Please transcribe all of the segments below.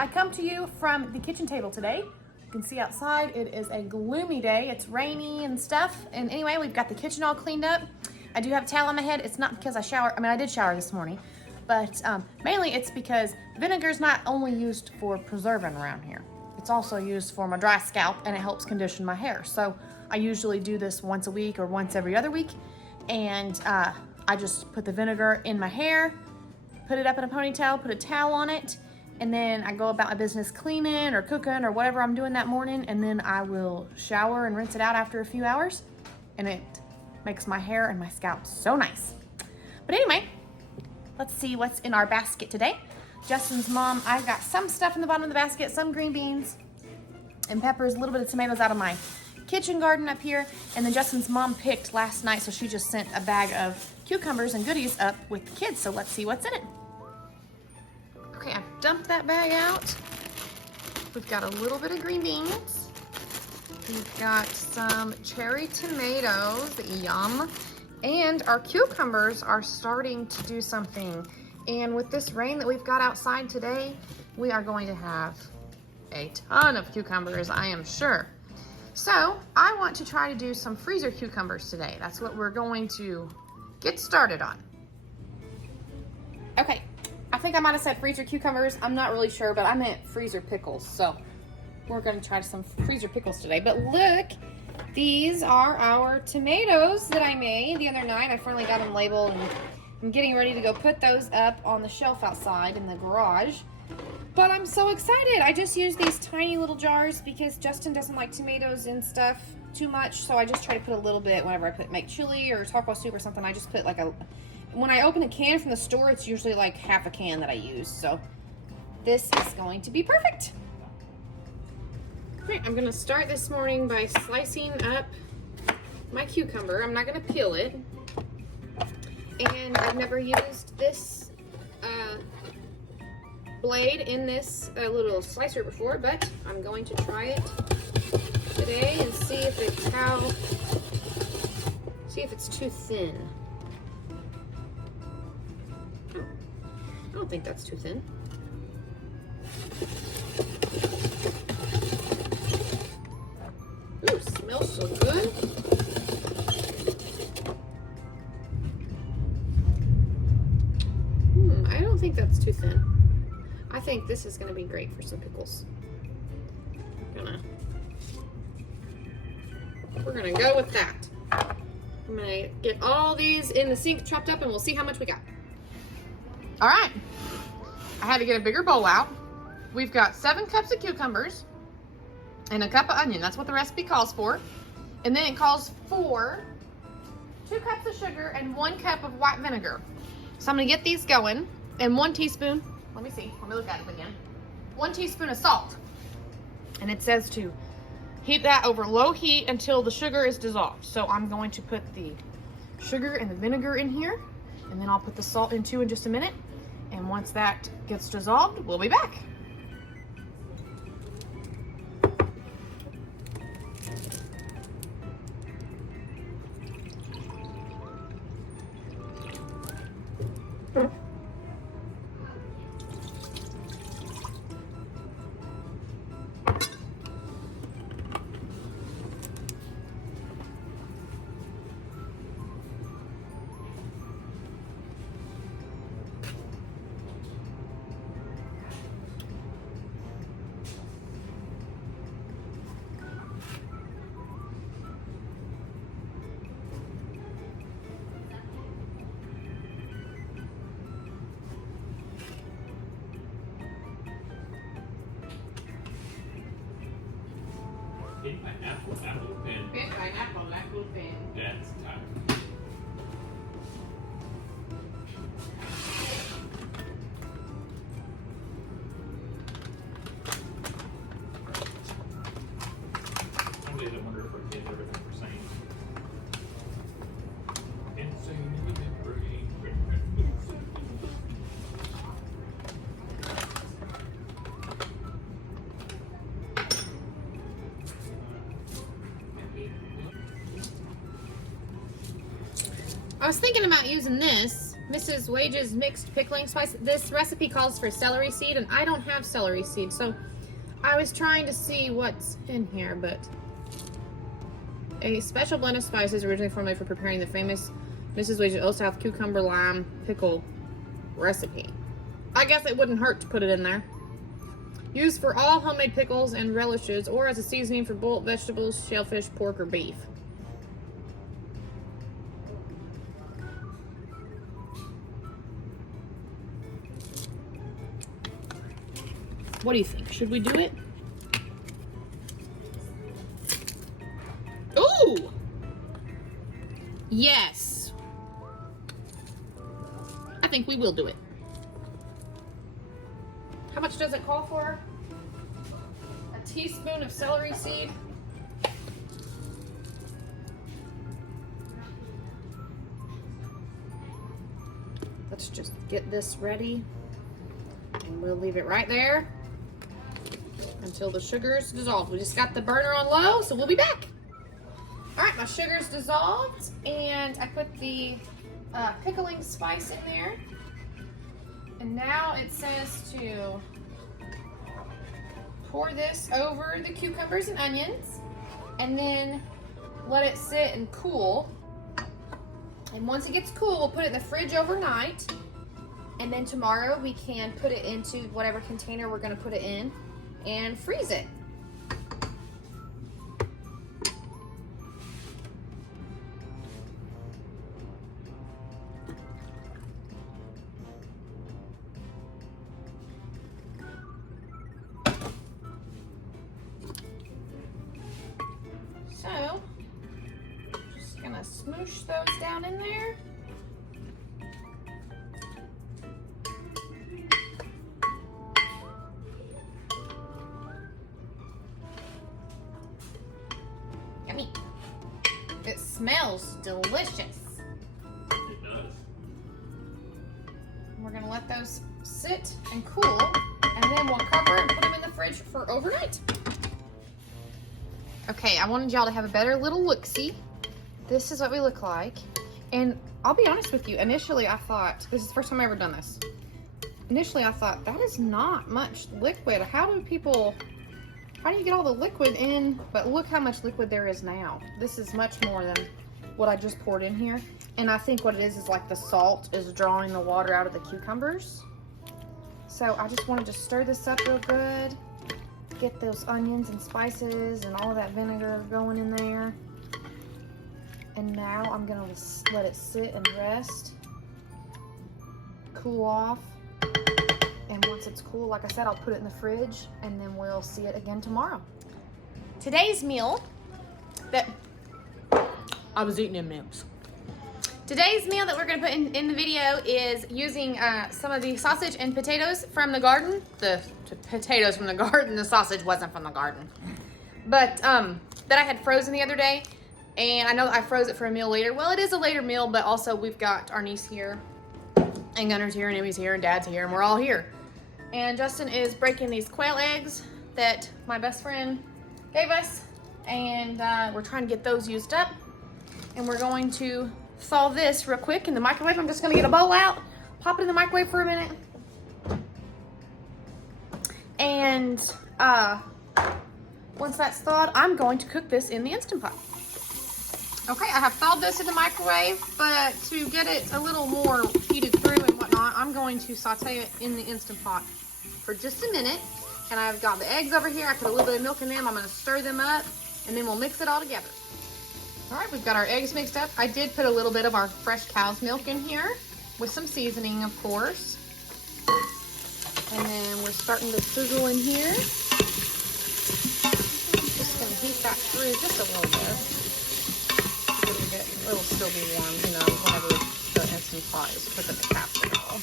I come to you from the kitchen table today. You can see outside it is a gloomy day. It's rainy and stuff. And anyway, we've got the kitchen all cleaned up. I do have a towel on my head. It's not because I showered. I mean, I did shower this morning, but mainly it's because vinegar is not only used for preserving around here. It's also used for my dry scalp, and it helps condition my hair. So I usually do this once a week or once every other week. And I just put the vinegar in my hair, put it up in a ponytail, put a towel on it, and then I go about my business cleaning or cooking or whatever I'm doing that morning, and then I will shower and rinse it out after a few hours, and it makes my hair and my scalp so nice. But anyway, let's see what's in our basket today. Justin's mom, I've got some stuff in the bottom of the basket, some green beans and peppers, a little bit of tomatoes out of my kitchen garden up here, and then Justin's mom picked last night, so she just sent a bag of cucumbers and goodies up with the kids, so let's see what's in it. Okay, I've dumped that bag out. We've got a little bit of green beans. We've got some cherry tomatoes, yum. And our cucumbers are starting to do something. And with this rain that we've got outside today, we are going to have a ton of cucumbers, I am sure. So I want to try to do some freezer cucumbers today. That's what we're going to get started on. Okay. I think I might have said freezer cucumbers. I'm not really sure, but I meant freezer pickles. So we're going to try some freezer pickles today. But look, these are our tomatoes that I made the other night. I finally got them labeled, and I'm getting ready to go put those up on the shelf outside in the garage. But I'm so excited. I just use these tiny little jars because Justin doesn't like tomatoes and stuff too much. So I just try to put a little bit whenever I make chili or taco soup or something. I just put like when I open a can from the store, it's usually like half a can that I use. So this is going to be perfect. Okay, I'm gonna start this morning by slicing up my cucumber. I'm not gonna peel it. And I've never used this blade in this little slicer before, but I'm going to try it today and see if it's too thin. I don't think that's too thin. Ooh, smells so good. I don't think that's too thin. I think this is gonna be great for some pickles. We're gonna go with that. I'm gonna get all these in the sink chopped up, and we'll see how much we got. All right, I had to get a bigger bowl out. We've got 7 cups of cucumbers and a cup of onion. That's what the recipe calls for. And then it calls for 2 cups of sugar and 1 cup of white vinegar. So I'm gonna get these going, and 1 teaspoon, let me look at it again. 1 teaspoon of salt. And it says to heat that over low heat until the sugar is dissolved. So I'm going to put the sugar and the vinegar in here, and then I'll put the salt in too in just a minute. And once that gets dissolved, we'll be back. Hit by apple pen. Bit by apple pen. That's time. Some days I wonder if our kids are everything we're saying. Insane with the brain. I was thinking about using this Mrs. Wage's mixed pickling spice. This recipe calls for celery seed, and I don't have celery seed, so I was trying to see what's in here, but a special blend of spices originally formulated for preparing the famous Mrs. Wage's Old South cucumber lime pickle recipe. I guess it wouldn't hurt to put it in there. Used for all homemade pickles and relishes, or as a seasoning for boiled vegetables, shellfish, pork, or beef. What do you think? Should we do it? Ooh! Yes. I think we will do it. How much does it call for? A teaspoon of celery seed. Let's just get this ready. And we'll leave it right there until the sugar's dissolved. We just got the burner on low, so we'll be back. All right, my sugar's dissolved, and I put the pickling spice in there. And now it says to pour this over the cucumbers and onions, and then let it sit and cool. And once it gets cool, we'll put it in the fridge overnight. And then tomorrow we can put it into whatever container we're gonna put it in and freeze it. So, just gonna smoosh those down in there. Yummy. It smells delicious. It does. We're gonna let those sit and cool, and then we'll cover and put them in the fridge for overnight. Okay, I wanted y'all to have a better little look-see. This is what we look like. And I'll be honest with you, initially I thought, this is the first time I've ever done this. Initially I thought, that is not much liquid. How do you get all the liquid in? But look how much liquid there is now. This is much more than what I just poured in here. And I think what it is like the salt is drawing the water out of the cucumbers. So I just wanted to stir this up real good. Get those onions and spices and all of that vinegar going in there. And now I'm gonna let it sit and rest, cool off. And once it's cool, like I said, I'll put it in the fridge and then we'll see it again tomorrow. Today's meal that I was eating M&Ms. Today's meal that we're gonna put in the video is using some of the sausage and potatoes from the garden. The potatoes from the garden, the sausage wasn't from the garden. But that I had frozen the other day. And I know I froze it for a meal later. Well, it is a later meal, but also we've got our niece here, and Gunner's here, and Emmy's here, and Dad's here, and we're all here. And Justin is breaking these quail eggs that my best friend gave us, and we're trying to get those used up. And we're going to thaw this real quick in the microwave. I'm just gonna get a bowl out, pop it in the microwave for a minute. And once that's thawed, I'm going to cook this in the Instant Pot. Okay, I have thawed this in the microwave, but to get it a little more heated through and whatnot, I'm going to saute it in the Instant Pot for just a minute. And I've got the eggs over here. I put a little bit of milk in them. I'm gonna stir them up, and then we'll mix it all together. All right, we've got our eggs mixed up. I did put a little bit of our fresh cow's milk in here with some seasoning, of course. And then we're starting to sizzle in here. Just gonna heat that through just a little bit. It'll still be warm, you know, whenever the Instant Pot is cooking the casserole.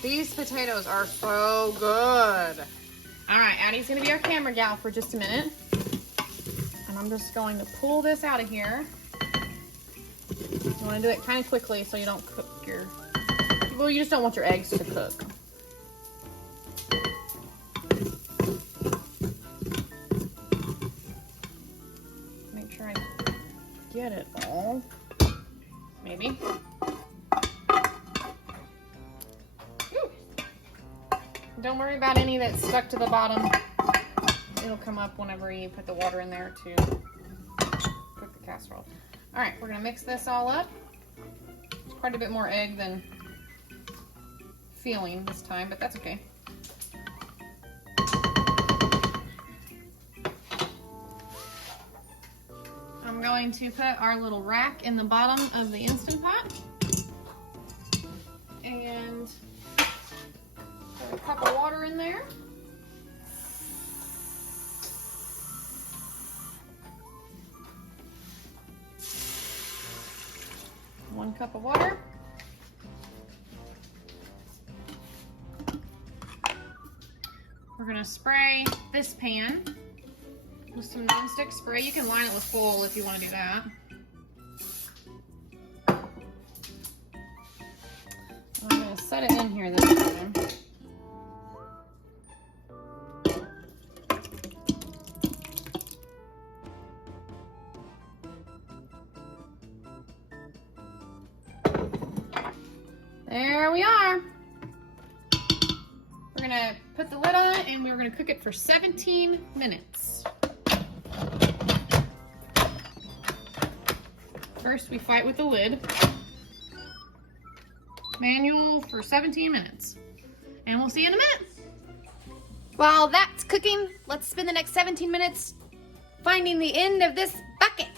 These potatoes are so good. All right, Addie's gonna be our camera gal for just a minute. And I'm just going to pull this out of here. You wanna do it kind of quickly so you don't cook your, well, you just don't want your eggs to cook. Make sure I get it all. maybe. Ooh. Don't worry about any that's stuck to the bottom. It'll come up whenever you put the water in there to cook the casserole. All right, we're gonna mix this all up. It's quite a bit more egg than feeling this time, but that's okay. I'm going to put our little rack in the bottom of the Instant Pot. And put a cup of water in there. 1 cup of water. We're gonna spray this pan with some nonstick spray. You can line it with foil if you want to do that. I'm gonna set it in here this time. There we are. We're gonna put the lid on it and we're gonna cook it for 17 minutes. First, we fight with the lid. Manual for 17 minutes. And we'll see you in a minute. While that's cooking, let's spend the next 17 minutes finding the end of this bucket.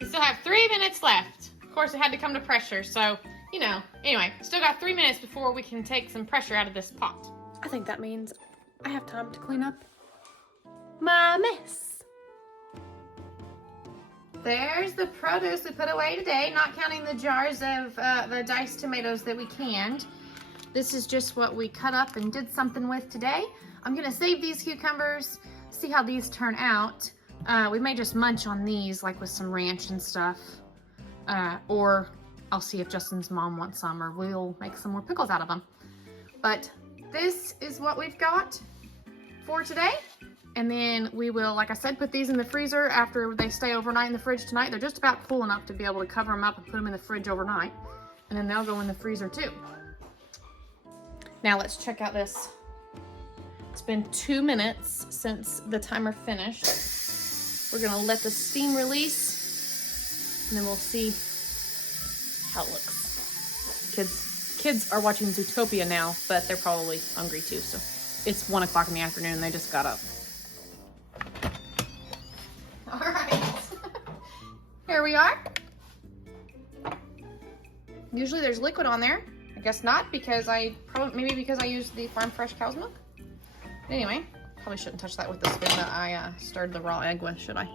We still have 3 minutes left. Of course, it had to come to pressure, so, you know. Anyway, still got 3 minutes before we can take some pressure out of this pot. I think that means I have time to clean up my mess. There's the produce we put away today, not counting the jars of the diced tomatoes that we canned. This is just what we cut up and did something with today. I'm gonna save these cucumbers, see how these turn out. We may just munch on these, like with some ranch and stuff. Or I'll see if Justin's mom wants some, or we'll make some more pickles out of them. But this is what we've got for today. And then we will, like I said, put these in the freezer after they stay overnight in the fridge tonight. They're just about full enough to be able to cover them up and put them in the fridge overnight. And then they'll go in the freezer too. Now let's check out this. It's been 2 minutes since the timer finished. We're gonna let the steam release and then we'll see how it looks. Kids are watching Zootopia now, but they're probably hungry too. So it's 1 o'clock in the afternoon and they just got up. All right, here we are. Usually there's liquid on there. I guess not, because maybe because I used the farm fresh cow's milk. Anyway, probably shouldn't touch that with the spoon that I stirred the raw egg with, should I?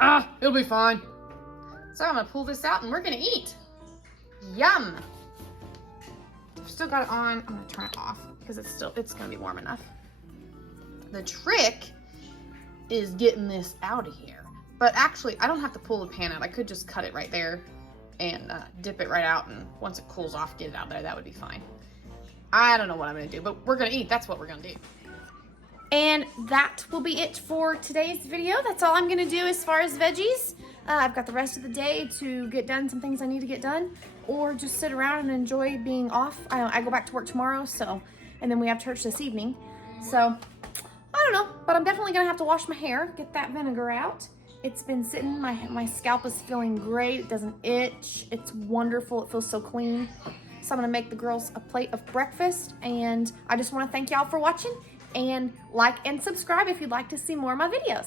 Ah, it'll be fine. So I'm gonna pull this out and we're gonna eat. Yum. I've still got it on. I'm gonna turn it off because it's gonna be warm enough. The trick is getting this out of here. But actually, I don't have to pull the pan out. I could just cut it right there and dip it right out, and once it cools off, get it out there. That would be fine. I don't know what I'm gonna do, but we're gonna eat. That's what we're gonna do. And that will be it for today's video. That's all I'm gonna do as far as veggies. I've got the rest of the day to get done some things I need to get done, or just sit around and enjoy being off. I go back to work tomorrow, and then we have church this evening. So, I don't know, but I'm definitely gonna have to wash my hair, get that vinegar out. It's been sitting, my scalp is feeling great. It doesn't itch. It's wonderful. It feels so clean. So I'm gonna make the girls a plate of breakfast, and I just wanna thank y'all for watching, and like and subscribe if you'd like to see more of my videos.